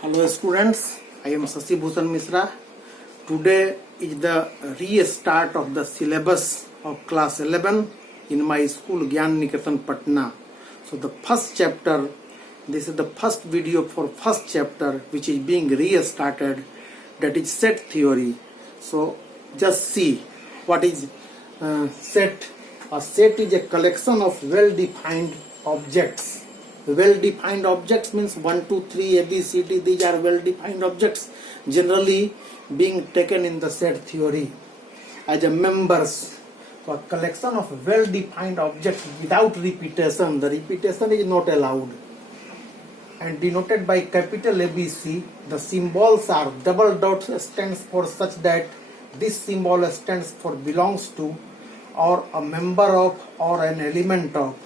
Hello students, I am Shashi Bhushan Mishra. Today is the restart of the syllabus of class 11 in my school Gyan Niketan Patna. So the first chapter, this is the first video for first chapter which is being restarted, that is set theory. So just see what is set. A set is a collection of well-defined objects. Well-defined objects means 1, 2, 3, A, B, C, D. These are well-defined objects generally being taken in the set theory as a members. So a collection of well-defined objects without repetition. The repetition is not allowed. And denoted by capital ABC, the symbols are double dot stands for such that this symbol stands for belongs to, or a member of, or an element of.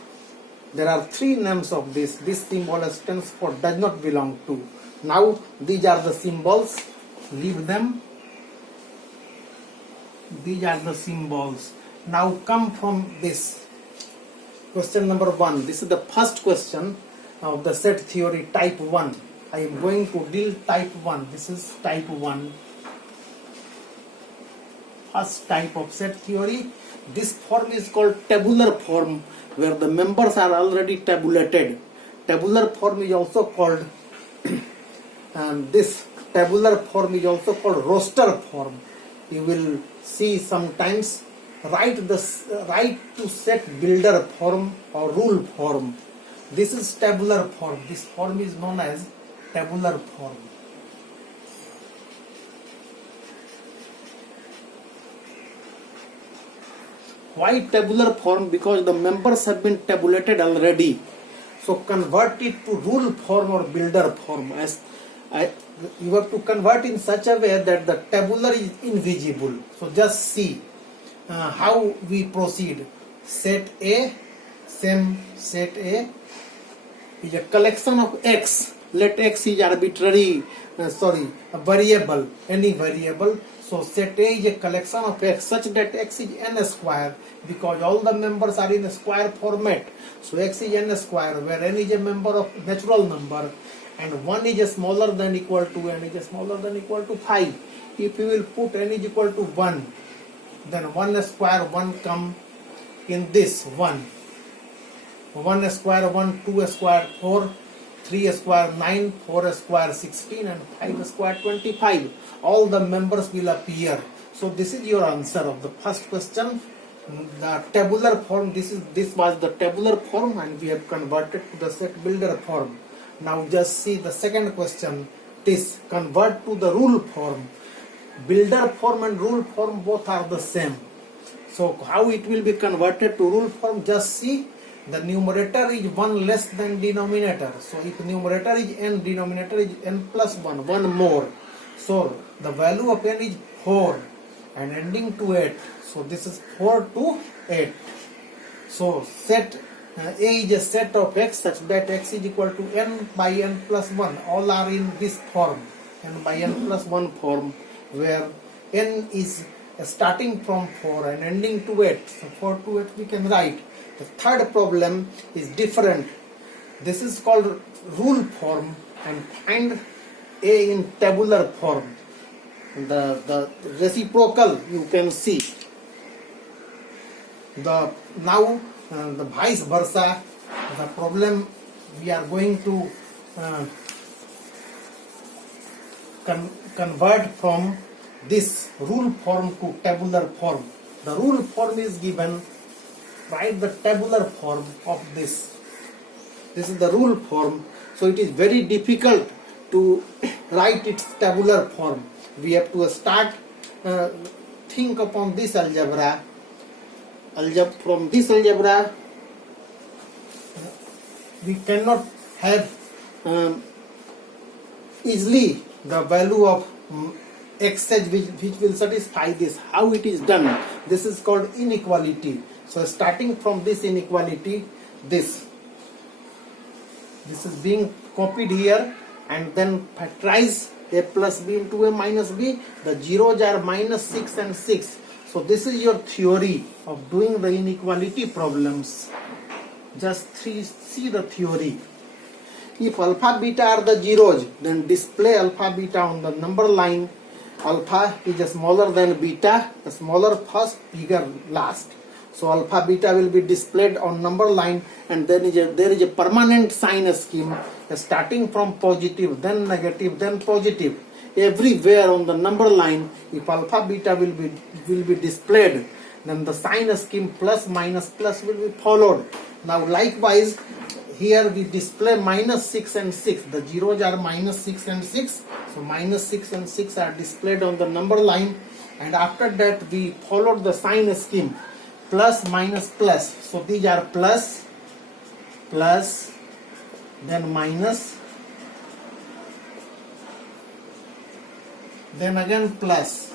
There are three names of this. This symbol stands for does not belong to. Now these are the symbols. Leave them. These are the symbols. Now come from this. Question number 1. This is the first question of the set theory type 1. I am going to deal type 1. This is type 1. First type of set theory. This form is called tabular form, where the members are already tabulated. Tabular form is also called this tabular form is also called roster form. You will see sometimes write to set builder form or rule form. This is tabular form. This form is known as tabular form. Why tabular form? Because the members have been tabulated already. So convert it to rule form or builder form. You have to convert in such a way that the tabular is invisible. So just see how we proceed. Set A, same set A is a collection of X. Let X is arbitrary, a variable, any variable. So set A is a collection of X such that X is n square, because all the members are in a square format. So X is n square, where n is a member of natural number and 1 is smaller than equal to, n is smaller than equal to 5. If you will put n is equal to 1, then 1 square 1 come in this 1. 1 square 1, 2 square 4, 3 square 9, 4 square 16 and 5 square 25. All the members will appear. So this is your answer of the first question. The tabular form, this was the tabular form and we have converted to the set builder form. Now just see the second question. This convert to the rule form. Builder form and rule form both are the same. So how it will be converted to rule form? Just see. The numerator is 1 less than denominator. So if numerator is n, denominator is n plus 1, 1 more. So the value of n is 4 and ending to 8. So this is 4 to 8. So set A is a set of x such that x is equal to n by n plus 1. All are in this form, n by n plus 1 form, where n is starting from 4 and ending to 8. So 4 to 8 we can write. The third problem is different. This is called rule form and find A in tabular form. The reciprocal you can see. The vice versa, the problem we are going to convert from this rule form to tabular form. The rule form is given. Write the tabular form of this. This is the rule form. So it is very difficult to write its tabular form. We have to start think upon this algebra. From this algebra we cannot have easily the value of xh which will satisfy this. How it is done? This is called inequality. So starting from this inequality, this is being copied here and then factorize a plus b into a minus b. The zeros are minus 6 and 6. So this is your theory of doing the inequality problems. Just see the theory. If alpha beta are the zeros, then display alpha beta on the number line. Alpha is smaller than beta, the smaller first, bigger last. So alpha beta will be displayed on number line, and then there is a permanent sign scheme starting from positive, then negative, then positive. Everywhere on the number line, if alpha beta will be displayed, then the sign scheme plus minus plus will be followed. Now likewise, here we display minus 6 and 6. The zeros are minus 6 and 6. So minus 6 and 6 are displayed on the number line, and after that we followed the sign scheme plus minus plus. So these are plus, plus, then minus, then again plus.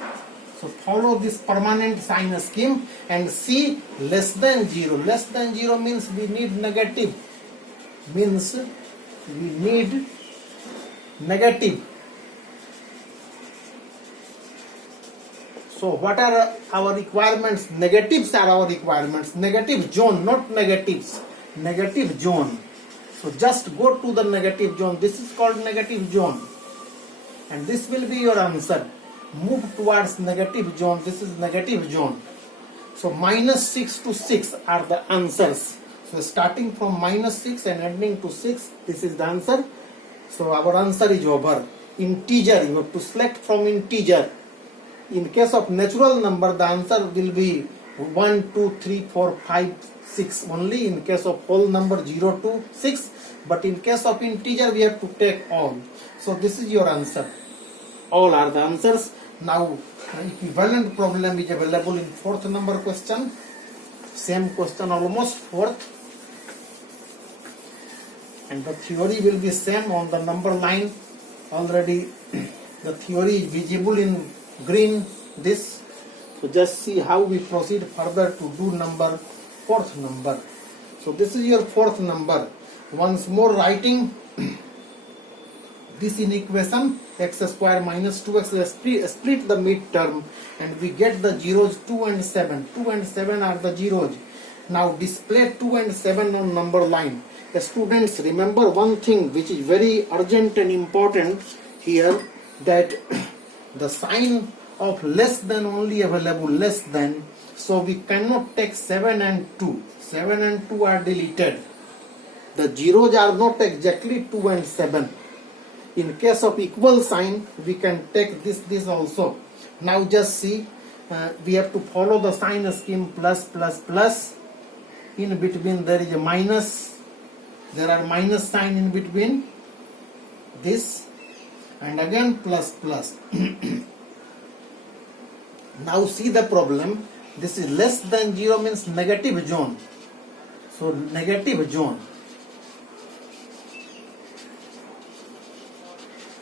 So follow this permanent sign scheme and see less than 0. Less than 0 means we need negative. Means we need negative. So what are our requirements? Negatives are our requirements. Negative zone, not negatives. Negative zone. So just go to the negative zone. This is called negative zone. And this will be your answer. Move towards negative zone. This is negative zone. So minus 6 to 6 are the answers. So starting from minus 6 and ending to 6, this is the answer. So our answer is over. Integer, you have to select from integer. In case of natural number, the answer will be 1, 2, 3, 4, 5, 6 only. In case of whole number 0 to 6. But in case of integer, we have to take all. So this is your answer. All are the answers. Now equivalent problem is available in 4th number question. Same question, almost 4th. And the theory will be same on the number line. Already the theory is visible in green. This. So just see how we proceed further to do number 4th number. So this is your 4th number. Once more writing this in equation, x square minus 2x, split the midterm and we get the zeros 2 and 7. 2 and 7 are the zeros. Now display 2 and 7 on number line. Students, remember one thing which is very urgent and important here, that the sign of less than only available, less than. So we cannot take 7 and 2. 7 and 2 are deleted. The zeros are not exactly 2 and 7. In case of equal sign, we can take this also. Now just see, we have to follow the sign scheme plus, plus, plus. In between there is a minus. There are minus sign in between this, and again plus, plus. Now see the problem. This is less than 0 means negative zone. So negative zone.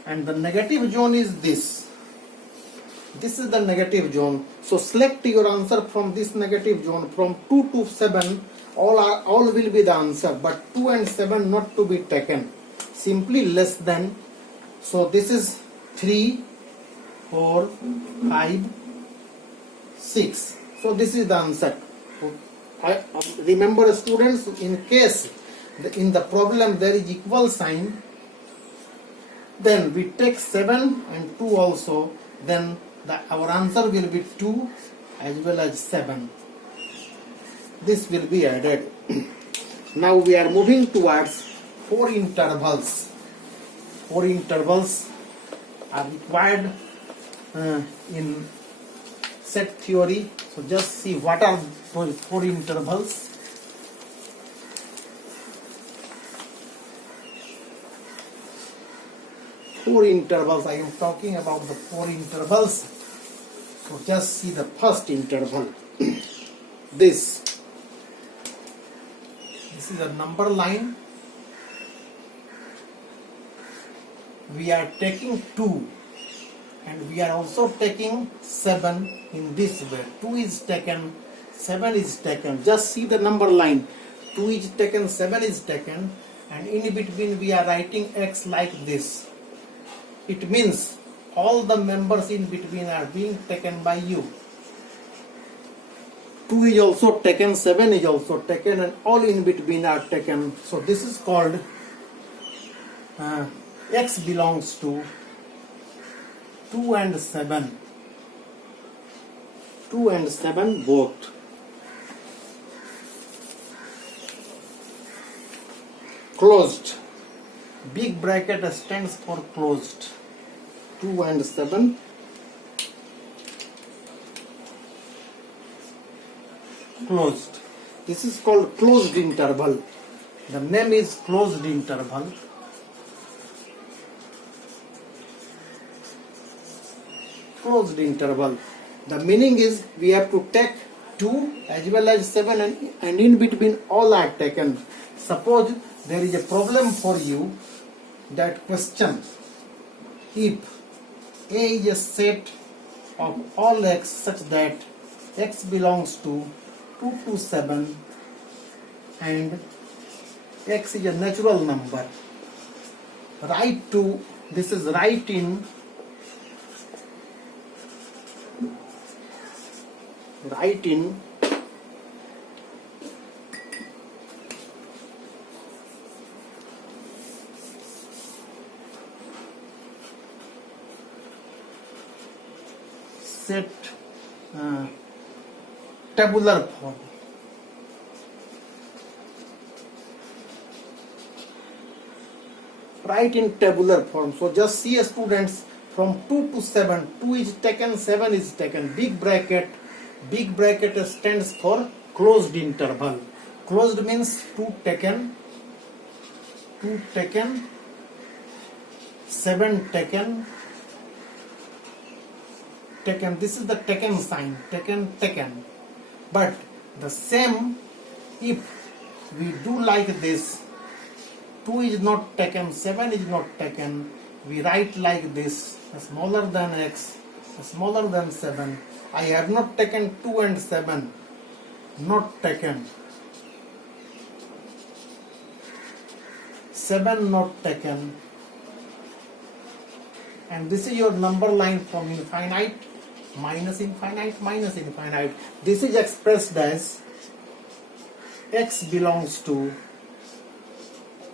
And the negative zone is this. This is the negative zone. So select your answer from this negative zone. From 2 to 7, all will be the answer. But 2 and 7 not to be taken. Simply less than. So this is 3, 4, 5, 6. So this is the answer. Remember students, in case in the problem there is equal sign, then we take 7 and 2 also, then our answer will be 2 as well as 7. This will be added. Now we are moving towards 4 intervals. 4 intervals are required in set theory. So just see what are 4 intervals. Four intervals. I am talking about the 4 intervals. So just see the first interval. This is a number line. We are taking 2 and we are also taking 7 in this way. 2 is taken, 7 is taken. Just see the number line. 2 is taken, 7 is taken, and in between we are writing x like this. It means all the members in between are being taken by you. 2 is also taken, 7 is also taken, and all in between are taken. So this is called x belongs to 2 and 7. 2 and 7 both. Closed. Big bracket stands for closed. 2 and 7 closed. This is called closed interval. The name is closed interval. Closed interval. The meaning is we have to take 2 as well as 7 and in between all are taken. Suppose there is a problem for you, that question, if A is a set of all x such that x belongs to 2 to 7 and x is a natural number, write to, this is write in set tabular form. Write in tabular form. So just see, students, from 2 to 7, 2 is taken, 7 is taken. Big bracket stands for closed interval. Closed means 2 taken, 7 taken. This is the taken sign, taken. But the same, if we do like this, 2 is not taken, 7 is not taken, we write like this, smaller than x, smaller than 7. I have not taken 2 and 7, not taken. 7 not taken. And this is your number line from infinite, minus infinite, minus infinite. This is expressed as x belongs to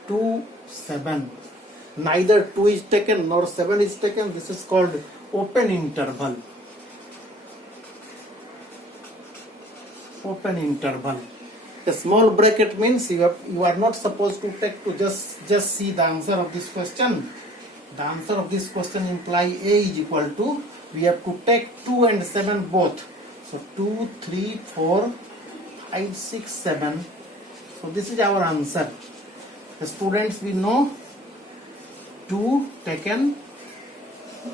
2, 7. Neither 2 is taken nor 7 is taken. This is called open interval. Open interval. A small bracket means you are not supposed to take to just see the answer of this question. The answer of this question imply A is equal to, we have to take 2 and 7 both. So 2, 3, 4, 5, 6, 7. So this is our answer. The students, we know 2 taken,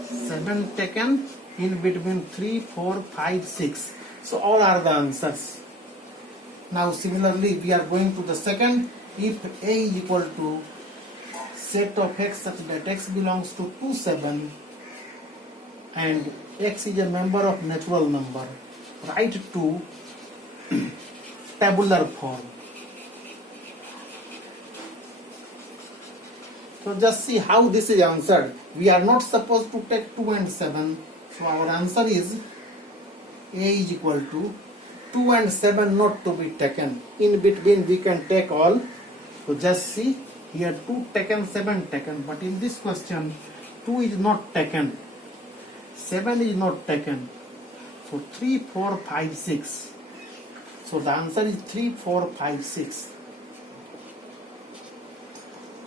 7 taken, in between 3, 4, 5, 6. So all are the answers. Now similarly we are going to the second. If A is equal to set of x such that x belongs to 2, 7 and x is a member of natural number, write to tabular form. So just see how this is answered. We are not supposed to take 2 and 7. So our answer is A is equal to 2 and 7 not to be taken. In between we can take all. So just see, here 2 taken, 7 taken. But in this question 2 is not taken, 7 is not taken. So 3, 4, 5, 6. So the answer is 3, 4, 5, 6.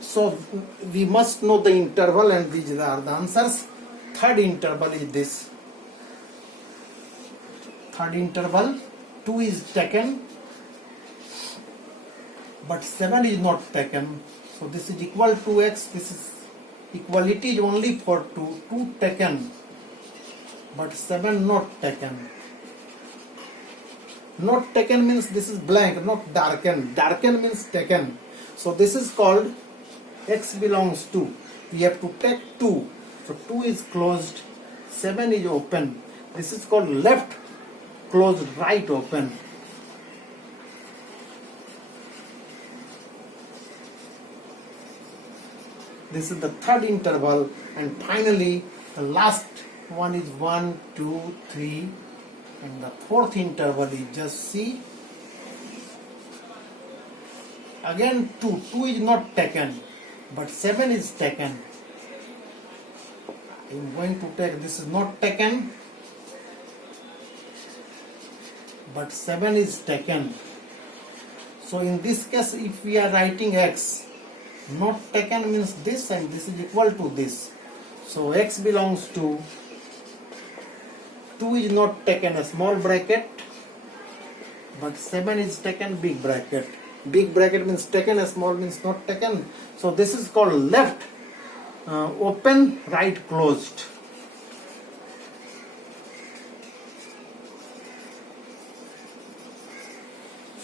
So we must know the interval and these are the answers. Third interval is this. Third interval, 2 is taken but 7 is not taken. So this is equal to x. This is equality is only for 2. 2 taken but 7 not taken. Not taken means this is blank, not darken. Darken means taken. So this is called x belongs to. We have to take 2. So 2 is closed, 7 is open. This is called left closed, right open. This is the third interval, and finally the last one is 1, 2, 3, and the fourth interval is just see. Again 2 is not taken, but 7 is taken. I am going to take, this is not taken, but 7 is taken. So in this case, if we are writing x, not taken means this and this is equal to this. So x belongs to 2 is not taken, a small bracket, but 7 is taken, big bracket. Big bracket means taken, a small means not taken. So this is called left open, right closed.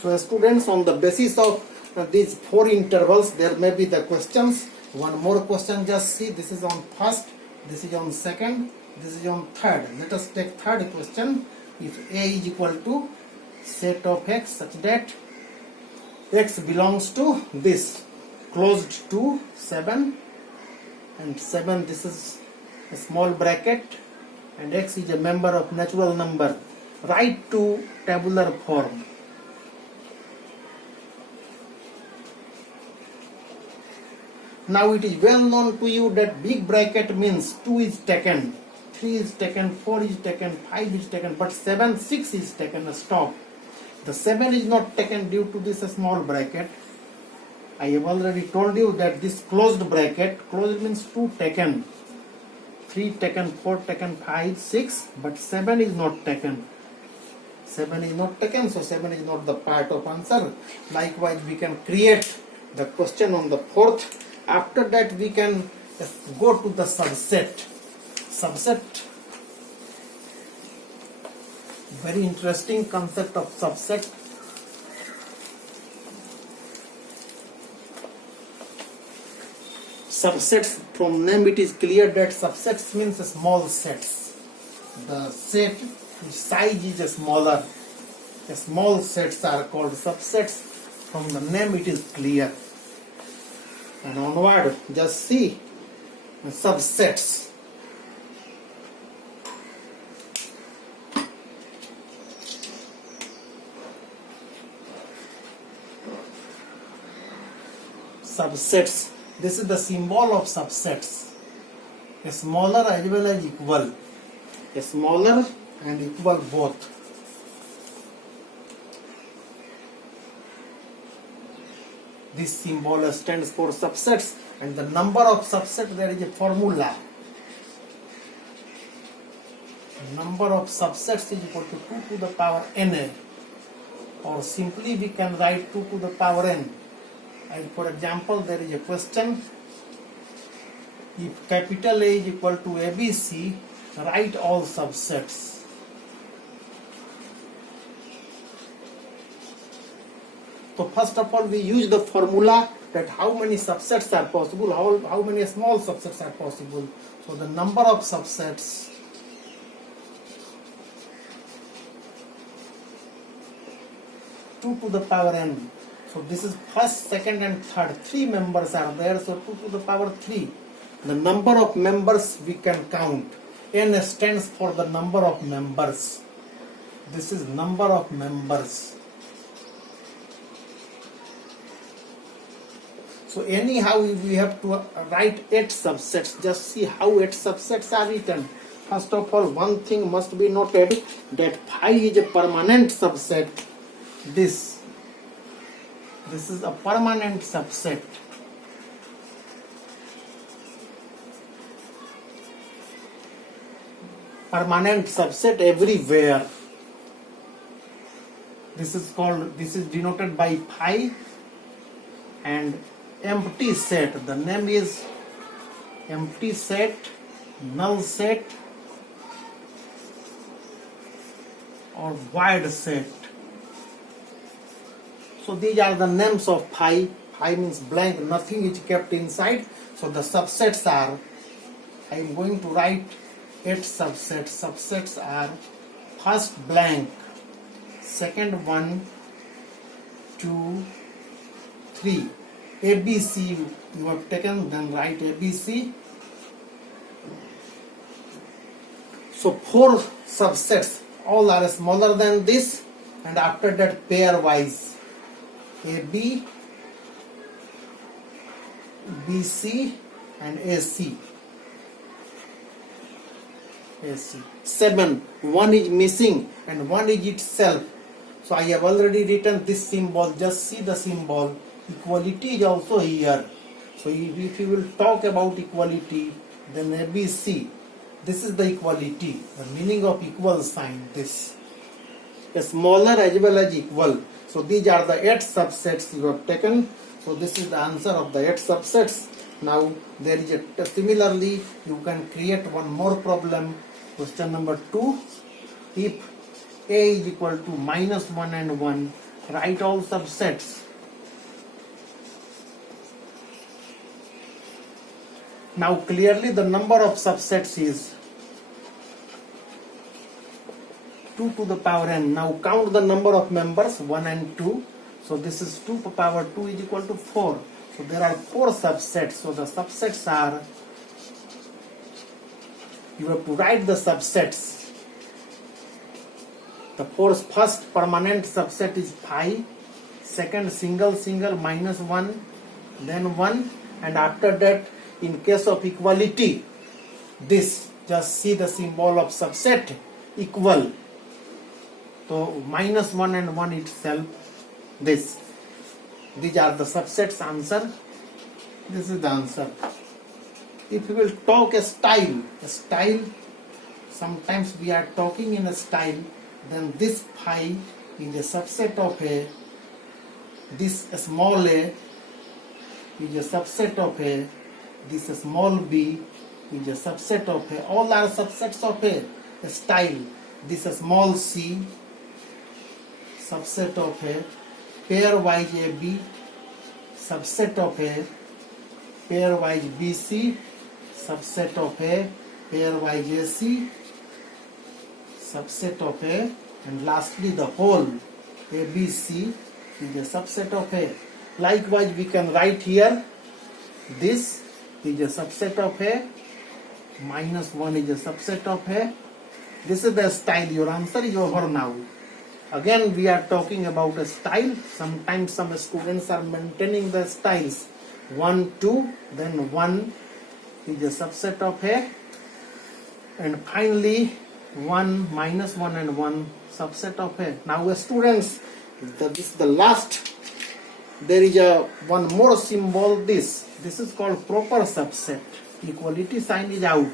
So students, on the basis of these 4 intervals, there may be the questions. One more question, just see, this is on first, this is on second, this is on third. Let us take third question. If A is equal to set of x such that x belongs to this, closed to 7, and 7, this is a small bracket, and x is a member of natural number. Write to tabular form. Now it is well known to you that big bracket means 2 is taken, 3 is taken, 4 is taken, 5 is taken, but 7, 6 is taken, a stop. The 7 is not taken due to this small bracket. I have already told you that this closed bracket, closed means 2 taken, 3 taken, 4 taken, 5, 6, but 7 is not taken. 7 is not taken, so 7 is not the part of answer. Likewise, we can create the question on the fourth. After that, we can go to the subset. Subset, very interesting concept of subset. Subsets, from name it is clear that subsets means small sets. The set size is smaller. The small sets are called subsets. From the name it is clear. And onward, just see subsets. Subsets. This is the symbol of subsets. A smaller as well as equal. A smaller and equal both. This symbol stands for subsets, and the number of subsets, there is a formula. Number of subsets is equal to 2 to the power n, or simply we can write 2 to the power n. And for example, there is a question, if capital A is equal to ABC, write all subsets. So first of all, we use the formula that how many subsets are possible, how many small subsets are possible. So the number of subsets two to the power n. So this is first, second and third. 3 members are there, so 2 to the power 3. The number of members we can count. N stands for the number of members. This is number of members. So anyhow, we have to write 8 subsets. Just see how 8 subsets are written. First of all, one thing must be noted, that phi is a permanent subset. This is a permanent subset. Permanent subset everywhere. This is denoted by phi. And empty set, the name is empty set, null set, or void set. So these are the names of phi. Phi means blank, nothing is kept inside. So the subsets are, I am going to write 8 subsets. Subsets are first blank, second 1, 2, 3. ABC you have taken, then write ABC. So 4 subsets, all are smaller than this, and after that pairwise. AB, BC and AC. 7. 1 is missing and 1 is itself. So I have already written this symbol. Just see the symbol. Equality is also here. So if you will talk about equality, then ABC. This is the equality. The meaning of equal sign. This. A smaller as well as equal. So these are the 8 subsets you have taken. So this is the answer of the 8 subsets. Now there is a similarly you can create one more problem. Question number 2. If A is equal to -1 and 1, write all subsets. Now clearly the number of subsets is 2 to the power n. Now count the number of members 1 and 2. So this is 2 to the power 2 is equal to 4. So there are 4 subsets. So the subsets are, you have to write the subsets. The first permanent subset is 5. Second single -1, then 1, and after that in case of equality, this, just see the symbol of subset, equal. So -1 and 1 itself, this. These are the subsets. Answer. This is the answer. If we will talk a style, sometimes we are talking in a style, then this phi is a subset of A, this small a is a subset of A, this small b is a subset of A. All are subsets of A. Style. This small c, subset of A. Pairwise AB, subset of A. Pairwise BC, subset of A. Pairwise AC, subset of A. And lastly the whole ABC is a subset of A. Likewise we can write here, this is a subset of A, -1 is a subset of A. This is the style. Your answer is over now. Again we are talking about a style. Sometimes some students are maintaining the styles. 1, 2, then 1 is a subset of A. And finally 1, -1 and 1 subset of A. Now students, this is the last. There is one more symbol, this is called proper subset. Equality sign is out.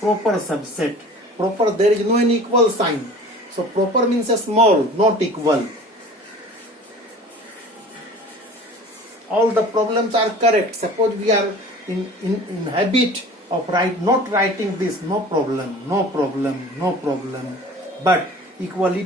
Proper subset. Proper, there is no any equal sign. So proper means a small, not equal. All the problems are correct. Suppose we are in habit of not writing this, no problem. But equality